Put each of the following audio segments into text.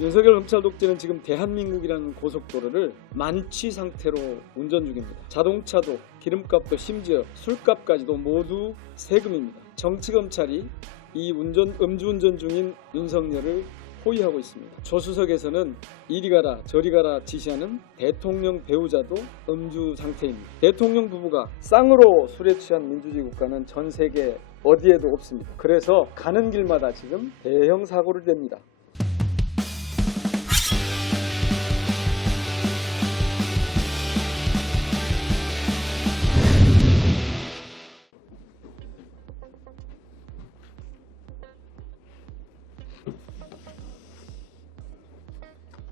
윤석열 검찰 독재는 지금 대한민국이라는 고속도로를 만취 상태로 운전 중입니다. 자동차도 기름값도 심지어 술값까지도 모두 세금입니다. 정치검찰이 이 음주운전 중인 윤석열을 호위하고 있습니다. 조수석에서는 이리 가라 저리 가라 지시하는 대통령 배우자도 음주 상태입니다. 대통령 부부가 쌍으로 술에 취한 민주주의 국가는 전 세계 어디에도 없습니다. 그래서 가는 길마다 지금 대형 사고를 냅니다.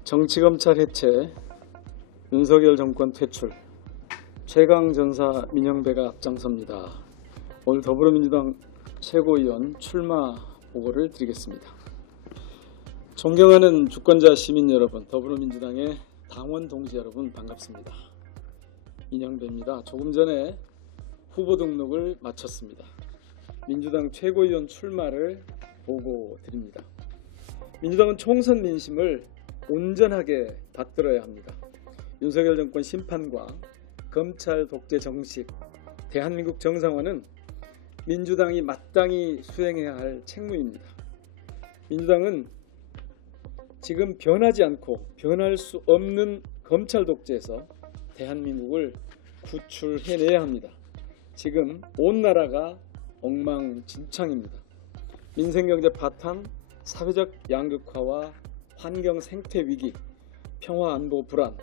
정치검찰 해체, 윤석열 정권 퇴출, 최강전사 민영배가 앞장섭니다. 오늘 더불어민주당 최고위원 출마 보고를 드리겠습니다. 존경하는 주권자 시민 여러분, 더불어민주당의 당원 동지 여러분 반갑습니다. 민영배입니다. 조금 전에 후보 등록을 마쳤습니다. 민주당 최고위원 출마를 보고 드립니다. 민주당은 총선 민심을 온전하게 받들어야 합니다. 윤석열 정권 심판과 검찰 독재 정식, 대한민국 정상화는 민주당이 마땅히 수행해야 할 책무입니다. 민주당은 지금 변하지 않고 변할 수 없는 검찰 독재에서 대한민국을 구출해내야 합니다. 지금 온 나라가 엉망진창입니다. 민생경제 파탄, 사회적 양극화와 환경 생태 위기, 평화 안보 불안,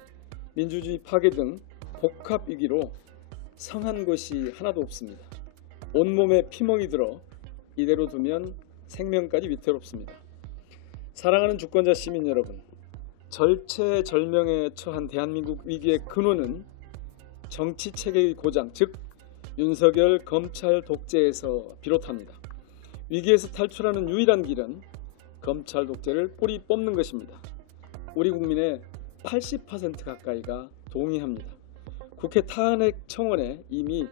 민주주의 파괴 등 복합 위기로 성한 것이 하나도 없습니다. 온몸에 피멍이 들어 이대로 두면 생명까지 위태롭습니다. 사랑하는 주권자 시민 여러분, 절체절명에 처한 대한민국 위기의 근원은 정치체계의 고장, 즉 윤석열 검찰 독재에서 비롯합니다. 위기에서 탈출하는 유일한 길은 검찰 독재를 뿌리 뽑는 것입니다. 우리 국민의 80% 가까이가 동의합니다. 국회 탄핵 청원에 이미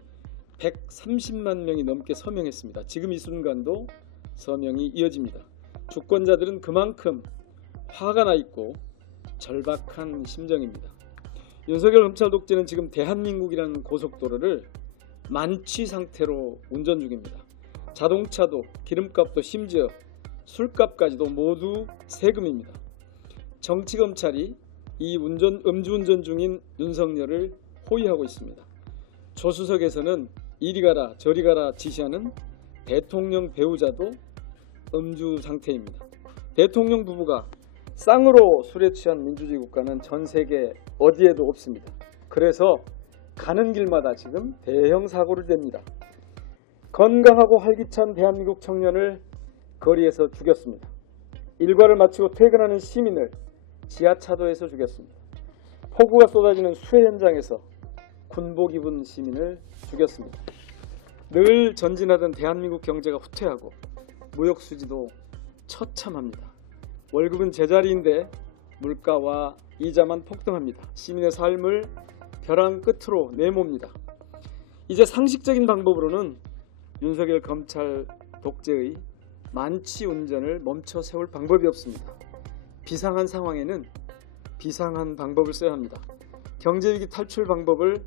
130만 명이 넘게 서명했습니다. 지금 이 순간도 서명이 이어집니다. 주권자들은 그만큼 화가 나 있고 절박한 심정입니다. 윤석열 검찰 독재는 지금 대한민국이라는 고속도로를 만취 상태로 운전 중입니다. 자동차도 기름값도 심지어 술값까지도 모두 세금입니다. 정치검찰이 이 음주운전 중인 윤석열을 호위하고 있습니다. 조수석에서는 이리 가라 저리 가라 지시하는 대통령 배우자도 음주 상태입니다. 대통령 부부가 쌍으로 술에 취한 민주주의 국가는 전 세계 어디에도 없습니다. 그래서 가는 길마다 지금 대형 사고를 냅니다. 건강하고 활기찬 대한민국 청년을 거리에서 죽였습니다. 일과를 마치고 퇴근하는 시민을 지하차도에서 죽였습니다. 폭우가 쏟아지는 수해 현장에서 군복 입은 시민을 죽였습니다. 늘 전진하던 대한민국 경제가 후퇴하고 무역 수지도 처참합니다. 월급은 제자리인데 물가와 이자만 폭등합니다. 시민의 삶을 벼랑 끝으로 내몹니다. 이제 상식적인 방법으로는 윤석열 검찰 독재의 만취 운전을 멈춰 세울 방법이 없습니다. 비상한 상황에는 비상한 방법을 써야 합니다. 경제위기 탈출 방법을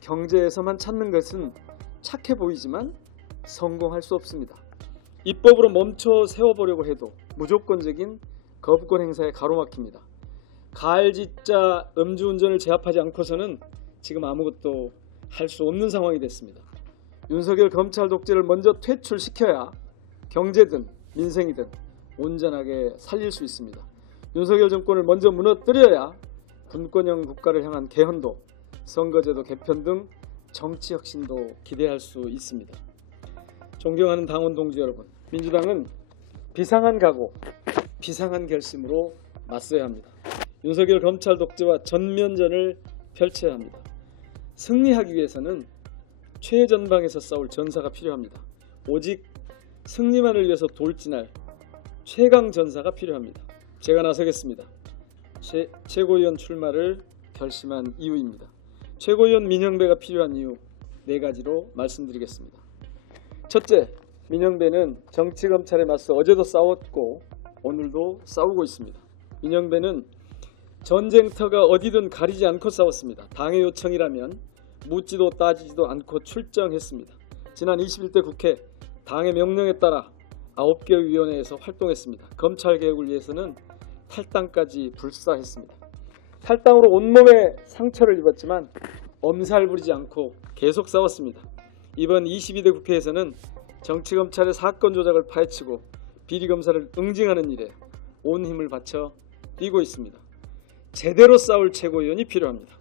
경제에서만 찾는 것은 착해 보이지만 성공할 수 없습니다. 입법으로 멈춰 세워보려고 해도 무조건적인 거부권 행사에 가로막힙니다. 가을짓자 음주운전을 제압하지 않고서는 지금 아무것도 할 수 없는 상황이 됐습니다. 윤석열 검찰 독재를 먼저 퇴출시켜야 경제든 민생이든 온전하게 살릴 수 있습니다. 윤석열 정권을 먼저 무너뜨려야 군권형 국가를 향한 개헌도, 선거제도 개편 등 정치 혁신도 기대할 수 있습니다. 존경하는 당원 동지 여러분, 민주당은 비상한 각오, 비상한 결심으로 맞서야 합니다. 윤석열 검찰 독재와 전면전을 펼쳐야 합니다. 승리하기 위해서는 최전방에서 싸울 전사가 필요합니다. 오직 승리만을 위해서 돌진할 최강 전사가 필요합니다. 제가 나서겠습니다. 최고위원 출마를 결심한 이유입니다. 최고위원 민영배가 필요한 이유 4가지로 말씀드리겠습니다. 첫째, 민영배는 정치검찰에 맞서 어제도 싸웠고 오늘도 싸우고 있습니다. 민영배는 전쟁터가 어디든 가리지 않고 싸웠습니다. 당의 요청이라면 묻지도 따지지도 않고 출정했습니다. 지난 21대 국회 당의 명령에 따라 9개 위원회에서 활동했습니다. 검찰개혁을 위해서는 탈당까지 불사했습니다. 탈당으로 온몸에 상처를 입었지만 엄살 부리지 않고 계속 싸웠습니다. 이번 22대 국회에서는 정치검찰의 사건 조작을 파헤치고 비리검사를 응징하는 일에 온 힘을 바쳐 뛰고 있습니다. 제대로 싸울 최고위원이 필요합니다.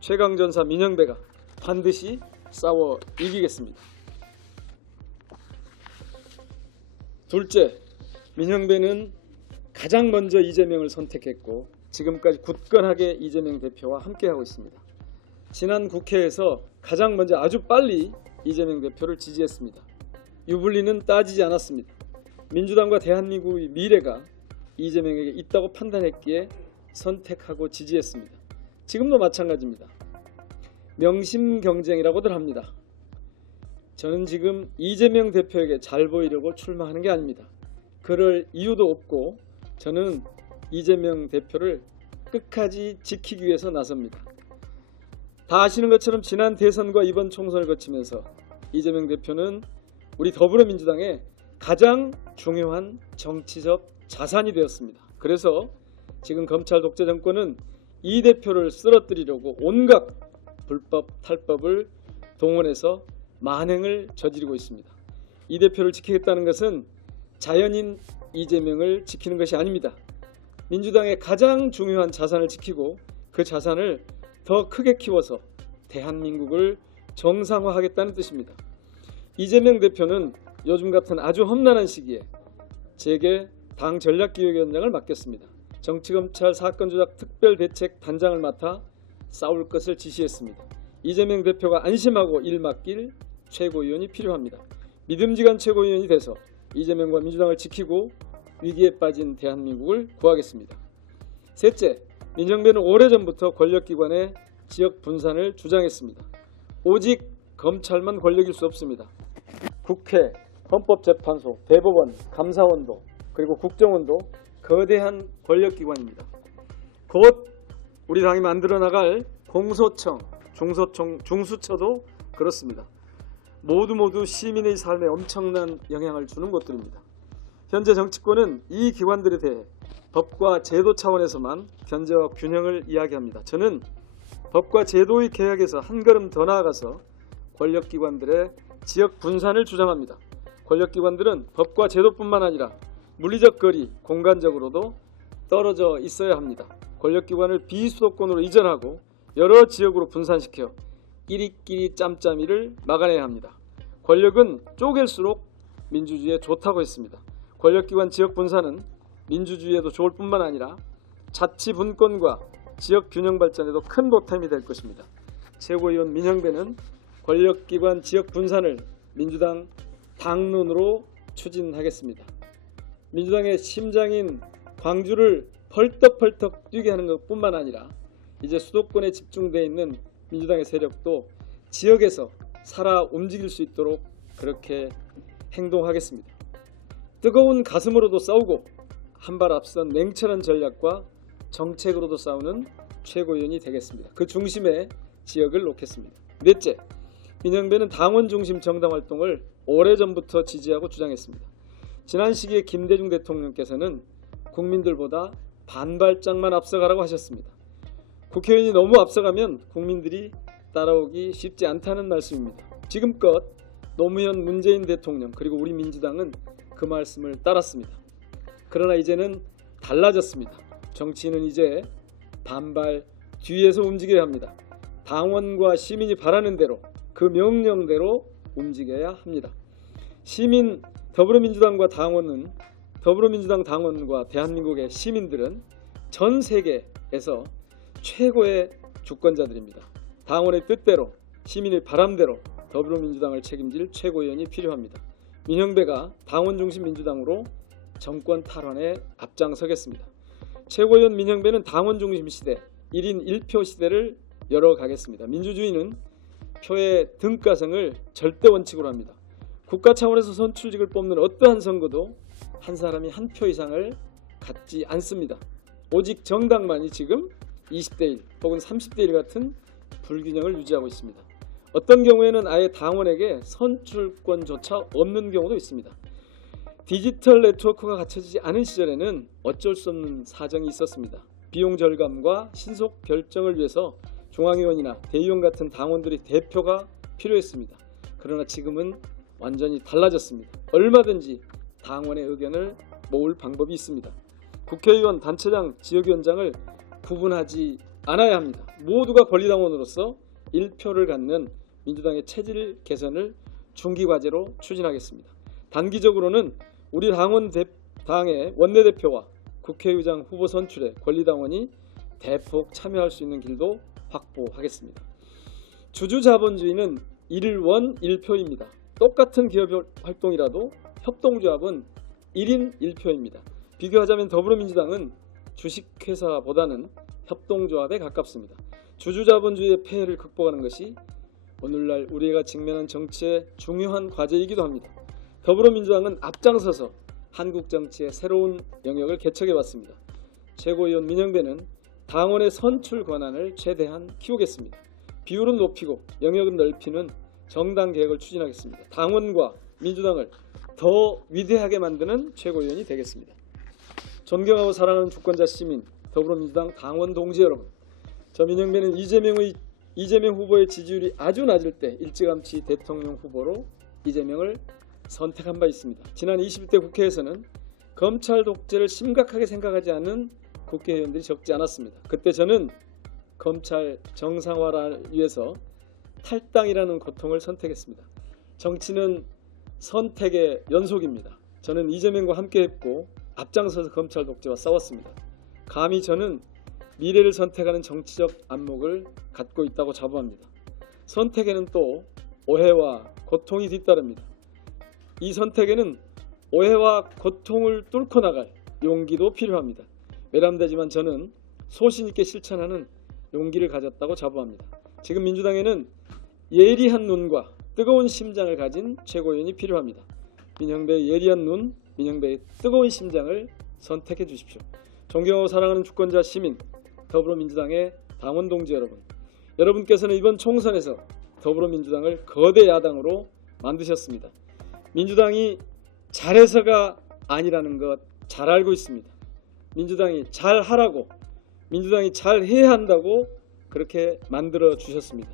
최강전사 민영배가 반드시 싸워 이기겠습니다. 둘째, 민영배는 가장 먼저 이재명을 선택했고 지금까지 굳건하게 이재명 대표와 함께하고 있습니다. 지난 국회에서 가장 먼저 아주 빨리 이재명 대표를 지지했습니다. 유불리는 따지지 않았습니다. 민주당과 대한민국의 미래가 이재명에게 있다고 판단했기에 선택하고 지지했습니다. 지금도 마찬가지입니다. 명심 경쟁이라고들 합니다. 저는 지금 이재명 대표에게 잘 보이려고 출마하는 게 아닙니다. 그럴 이유도 없고 저는 이재명 대표를 끝까지 지키기 위해서 나섭니다. 다 아시는 것처럼 지난 대선과 이번 총선을 거치면서 이재명 대표는 우리 더불어민주당의 가장 중요한 정치적 자산이 되었습니다. 그래서 지금 검찰 독재 정권은 이 대표를 쓰러뜨리려고 온갖 불법 탈법을 동원해서 만행을 저지르고 있습니다. 이 대표를 지키겠다는 것은 자연인 이재명을 지키는 것이 아닙니다. 민주당의 가장 중요한 자산을 지키고 그 자산을 더 크게 키워서 대한민국을 정상화하겠다는 뜻입니다. 이재명 대표는 요즘 같은 아주 험난한 시기에 제게 당 전략기획위원장을 맡겼습니다. 정치검찰 사건조작 특별대책단장을 맡아 싸울 것을 지시했습니다. 이재명 대표가 안심하고 일 맡길 최고위원이 필요합니다. 믿음직한 최고위원이 돼서 이재명과 민주당을 지키고 위기에 빠진 대한민국을 구하겠습니다. 셋째, 민영배는 오래전부터 권력기관의 지역 분산을 주장했습니다. 오직 검찰만 권력일 수 없습니다. 국회, 헌법재판소, 대법원, 감사원도 그리고 국정원도 거대한 권력기관입니다. 곧 우리 당이 만들어 나갈 공소청, 중수처도 그렇습니다. 모두 시민의 삶에 엄청난 영향을 주는 곳들입니다. 현재 정치권은 이 기관들에 대해 법과 제도 차원에서만 견제와 균형을 이야기합니다. 저는 법과 제도의 개혁에서 한 걸음 더 나아가서 권력기관들의 지역 분산을 주장합니다. 권력기관들은 법과 제도뿐만 아니라 물리적 거리, 공간적으로도 떨어져 있어야 합니다. 권력기관을 비수도권으로 이전하고 여러 지역으로 분산시켜 끼리끼리 짬짬이를 막아내야 합니다. 권력은 쪼갤수록 민주주의에 좋다고 했습니다. 권력기관 지역 분산은 민주주의에도 좋을 뿐만 아니라 자치분권과 지역 균형 발전에도 큰 보탬이 될 것입니다. 최고위원 민영배는 권력기관 지역 분산을 민주당 당론으로 추진하겠습니다. 민주당의 심장인 광주를 펄떡펄떡 뛰게 하는 것뿐만 아니라 이제 수도권에 집중되어 있는 민주당의 세력도 지역에서 살아 움직일 수 있도록 그렇게 행동하겠습니다. 뜨거운 가슴으로도 싸우고 한 발 앞선 냉철한 전략과 정책으로도 싸우는 최고위원이 되겠습니다. 그 중심에 지역을 놓겠습니다. 넷째, 민영배는 당원 중심 정당 활동을 오래전부터 지지하고 주장했습니다. 지난 시기에 김대중 대통령께서는 국민들보다 반발짝만 앞서가라고 하셨습니다. 국회의원이 너무 앞서가면 국민들이 따라오기 쉽지 않다는 말씀입니다. 지금껏 노무현 문재인 대통령 그리고 우리 민주당은 그 말씀을 따랐습니다. 그러나 이제는 달라졌습니다. 정치인은 이제 반발 뒤에서 움직여야 합니다. 당원과 시민이 바라는 대로 그 명령대로 움직여야 합니다. 시민 더불어민주당 당원과 대한민국의 시민들은 전 세계에서 최고의 주권자들입니다. 당원의 뜻대로 시민의 바람대로 더불어민주당을 책임질 최고위원이 필요합니다. 민영배가 당원 중심 민주당으로 정권 탈환에 앞장서겠습니다. 최고위원 민영배는 당원 중심 시대, 1인 1표 시대를 열어가겠습니다. 민주주의는 표의 등가성을 절대 원칙으로 합니다. 국가 차원에서 선출직을 뽑는 어떠한 선거도 한 사람이 한 표 이상을 갖지 않습니다. 오직 정당만이 지금 20대1 혹은 30대1 같은 불균형을 유지하고 있습니다. 어떤 경우에는 아예 당원에게 선출권조차 없는 경우도 있습니다. 디지털 네트워크가 갖춰지지 않은 시절에는 어쩔 수 없는 사정이 있었습니다. 비용 절감과 신속 결정을 위해서 중앙위원이나 대의원 같은 당원들이 대표가 필요했습니다. 그러나 지금은 완전히 달라졌습니다. 얼마든지 당원의 의견을 모을 방법이 있습니다. 국회의원, 단체장, 지역위원장을 구분하지 않아야 합니다. 모두가 권리당원으로서 1표를 갖는 민주당의 체질 개선을 중기과제로 추진하겠습니다. 단기적으로는 우리 당의 원내대표와 국회의장 후보 선출에 권리당원이 대폭 참여할 수 있는 길도 확보하겠습니다. 주주자본주의는 1원 1표입니다. 똑같은 기업 활동이라도 협동조합은 1인 1표입니다. 비교하자면 더불어민주당은 주식회사보다는 협동조합에 가깝습니다. 주주자본주의의 폐해를 극복하는 것이 오늘날 우리가 직면한 정치의 중요한 과제이기도 합니다. 더불어민주당은 앞장서서 한국 정치의 새로운 영역을 개척해왔습니다. 최고위원 민영배는 당원의 선출 권한을 최대한 키우겠습니다. 비율은 높이고 영역은 넓히는 정당 개혁을 추진하겠습니다. 당원과 민주당을 더 위대하게 만드는 최고위원이 되겠습니다. 존경하고 사랑하는 주권자 시민, 더불어민주당 당원 동지 여러분, 저 민영배는 이재명 후보의 지지율이 아주 낮을 때 일찌감치 대통령 후보로 이재명을 선택한 바 있습니다. 지난 21대 국회에서는 검찰 독재를 심각하게 생각하지 않는 국회의원들이 적지 않았습니다. 그때 저는 검찰 정상화를 위해서 탈당이라는 고통을 선택했습니다. 정치는 선택의 연속입니다. 저는 이재명과 함께했고 앞장서서 검찰 독재와 싸웠습니다. 감히 저는 미래를 선택하는 정치적 안목을 갖고 있다고 자부합니다. 선택에는 또 오해와 고통이 뒤따릅니다. 이 선택에는 오해와 고통을 뚫고 나갈 용기도 필요합니다. 외람되지만 저는 소신 있게 실천하는 용기를 가졌다고 자부합니다. 지금 민주당에는 예리한 눈과 뜨거운 심장을 가진 최고위원이 필요합니다. 민영배의 예리한 눈, 민영배의 뜨거운 심장을 선택해 주십시오. 존경하고 사랑하는 주권자 시민, 더불어민주당의 당원 동지 여러분, 여러분께서는 이번 총선에서 더불어민주당을 거대 야당으로 만드셨습니다. 민주당이 잘해서가 아니라는 것 잘 알고 있습니다. 민주당이 잘하라고, 민주당이 잘해야 한다고 그렇게 만들어 주셨습니다.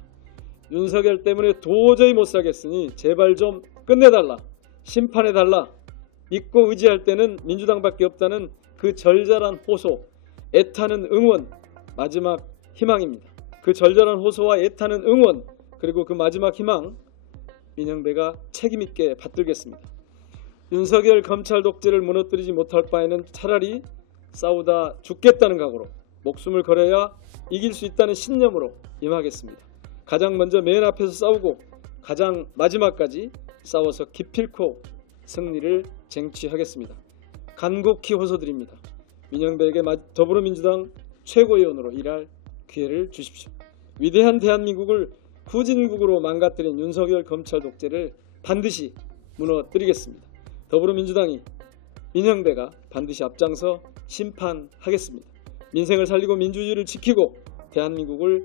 윤석열 때문에 도저히 못 살겠으니 제발 좀 끝내달라, 심판해달라, 믿고 의지할 때는 민주당밖에 없다는 그 절절한 호소, 애타는 응원, 마지막 희망입니다. 그 절절한 호소와 애타는 응원, 그리고 그 마지막 희망, 민영배가 책임있게 받들겠습니다. 윤석열 검찰 독재를 무너뜨리지 못할 바에는 차라리 싸우다 죽겠다는 각오로 목숨을 걸어야 이길 수 있다는 신념으로 임하겠습니다. 가장 먼저 맨 앞에서 싸우고 가장 마지막까지 싸워서 기필코 승리를 쟁취하겠습니다. 간곡히 호소드립니다. 민영배에게 더불어민주당 최고위원으로 일할 기회를 주십시오. 위대한 대한민국을 후진국으로 망가뜨린 윤석열 검찰 독재를 반드시 무너뜨리겠습니다. 더불어민주당이 민영배가 반드시 앞장서 심판하겠습니다. 민생을 살리고 민주주의를 지키고 대한민국을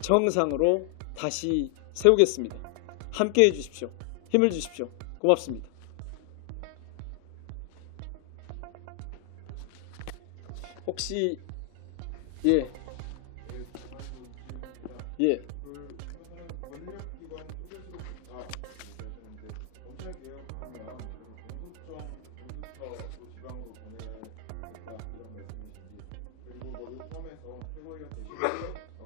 정상으로 다시 세우겠습니다. 함께해 주십시오. 힘을 주십시오. 고맙습니다. 혹시 예. 권력기관 소개수로 좋다 얘기하셨는데 검찰 개혁하면 공수처도 지방으로 보내겠다 이런 말씀이신지, 그리고 뭐 이 포함해서 최고위원 되시고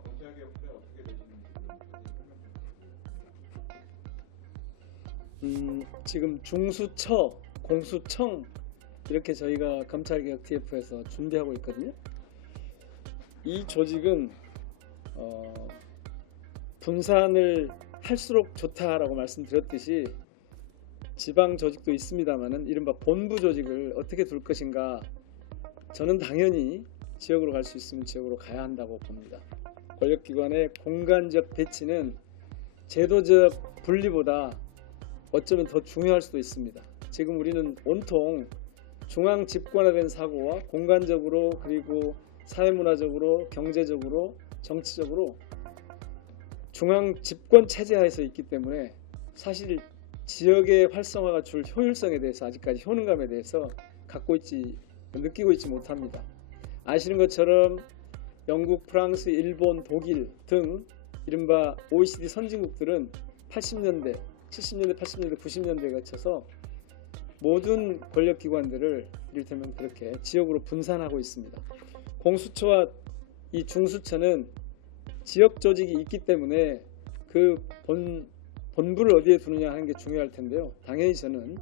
검찰 개혁 때 어떻게 되시는지 설명 좀 지금 중수처, 공수청 이렇게 저희가 검찰개혁 TF에서 준비하고 있거든요. 이 조직은 분산을 할수록 좋다라고 말씀드렸듯이 지방 조직도 있습니다만은 이른바 본부 조직을 어떻게 둘 것인가, 저는 당연히 지역으로 갈 수 있으면 지역으로 가야 한다고 봅니다. 권력기관의 공간적 배치는 제도적 분리보다 어쩌면 더 중요할 수도 있습니다. 지금 우리는 온통 중앙 집권화된 사고와 공간적으로 그리고 사회문화적으로, 경제적으로, 정치적으로 중앙 집권 체제 하에서 있기 때문에 사실 지역의 활성화가 줄 효율성에 대해서 아직까지 효능감에 대해서 느끼고 있지 못합니다. 아시는 것처럼 영국, 프랑스, 일본, 독일 등 이른바 OECD 선진국들은 80년대, 70년대, 80년대, 90년대에 거쳐서 모든 권력기관들을 이를테면 그렇게 지역으로 분산하고 있습니다. 공수처와 이 중수처는 지역 조직이 있기 때문에 그 본부를 어디에 두느냐 하는 게 중요할 텐데요. 당연히 저는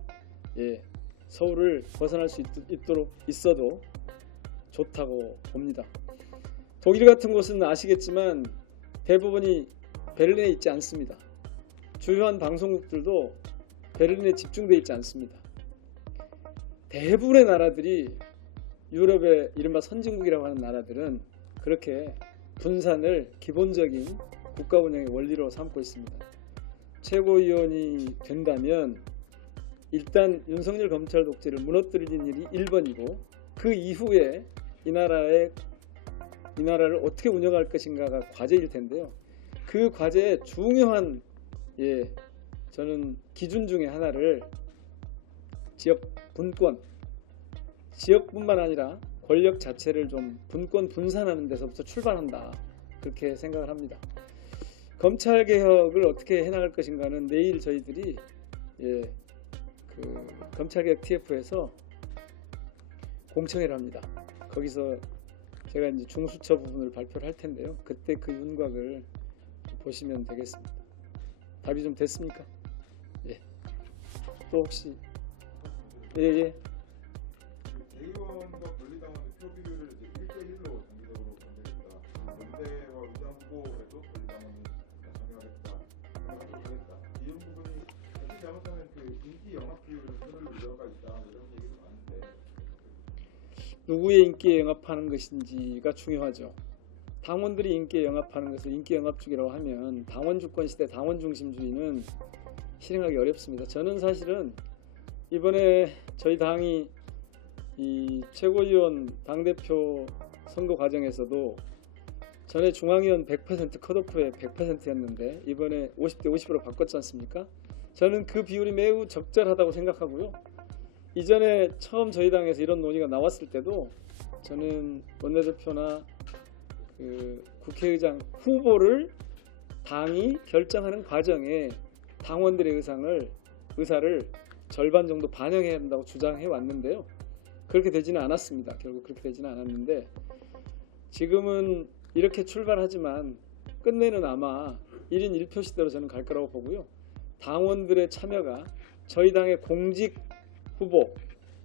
서울을 벗어날 수 있도록 있어도 좋다고 봅니다. 독일 같은 곳은 아시겠지만 대부분이 베를린에 있지 않습니다. 주요한 방송국들도 베를린에 집중되어 있지 않습니다. 대부분의 나라들이 유럽의 이른바 선진국이라고 하는 나라들은 그렇게 분산을 기본적인 국가 운영의 원리로 삼고 있습니다. 최고위원이 된다면 일단 윤석열 검찰 독재를 무너뜨리는 일이 1번이고 그 이후에 이 나라를 어떻게 운영할 것인가가 과제일 텐데요. 그 과제의 중요한 저는 기준 중에 하나를 지역 분권, 지역뿐만 아니라 권력 자체를 좀 분권 분산하는 데서부터 출발한다, 그렇게 생각을 합니다. 검찰개혁을 어떻게 해나갈 것인가는 내일 저희들이 검찰개혁 TF에서 공청회를 합니다. 거기서 제가 이제 중수처 부분을 발표를 할 텐데요. 그때 그 윤곽을 보시면 되겠습니다. 답이 좀 됐습니까? 또 혹시 대의원과 권리당원의 표 비율을 이제 1대1로 장기적으로 만들겠다. 연대와 의장 후보에도 권리당원이 참여하겠다. 하겠다. 이런 부분이 사실 잘못하면 그 인기 영합 비율은 서로 우려가 있다. 이런 얘기도 많은데 누구의 인기에 영합하는 것인지가 중요하죠. 당원들이 인기에 영합하는 것을 인기 영합주의라고 하면 당원 주권 시대 당원 중심주의는 실행하기 어렵습니다. 저는 사실은 이번에 저희 당이 이 최고위원 당대표 선거 과정에서도 전에 중앙위원 100% 컷오프에 100%였는데 이번에 50대 50으로 바꿨지 않습니까? 저는 그 비율이 매우 적절하다고 생각하고요. 이전에 처음 저희 당에서 이런 논의가 나왔을 때도 저는 원내대표나 그 국회의장 후보를 당이 결정하는 과정에 당원들의 의사를 절반 정도 반영해야 한다고 주장해 왔는데요. 그렇게 되지는 않았습니다. 결국 그렇게 되지는 않았는데 지금은 이렇게 출발하지만 끝내는 아마 1인 1표 시대로 저는 갈 거라고 보고요. 당원들의 참여가 저희 당의 공직 후보,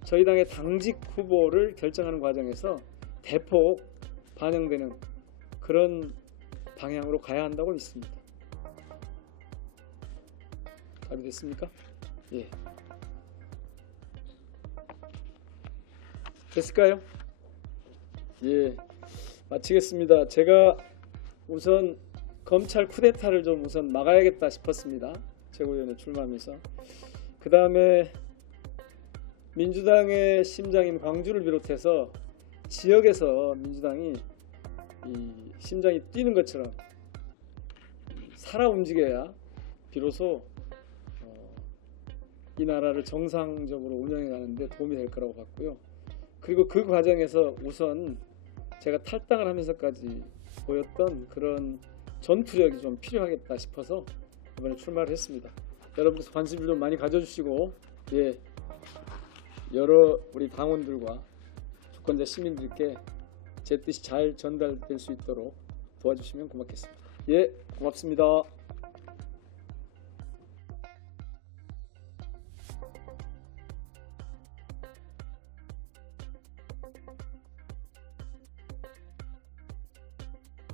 저희 당의 당직 후보를 결정하는 과정에서 대폭 반영되는 그런 방향으로 가야 한다고 믿습니다. 답이 됐습니까? 됐을까요? 마치겠습니다. 제가 우선 검찰 쿠데타를 좀 우선 막아야겠다 싶었습니다. 최고위원회 출마하면서. 그 다음에 민주당의 심장인 광주를 비롯해서 지역에서 민주당이 이 심장이 뛰는 것처럼 살아 움직여야 비로소 이 나라를 정상적으로 운영해 가는데 도움이 될 거라고 봤고요. 그리고 그 과정에서 우선 제가 탈당을 하면서까지 보였던 그런 전투력이 좀 필요하겠다 싶어서 이번에 출마를 했습니다. 여러분께서 관심을 좀 많이 가져주시고 여러 우리 당원들과 주권자 시민들께 제 뜻이 잘 전달될 수 있도록 도와주시면 고맙겠습니다. 고맙습니다.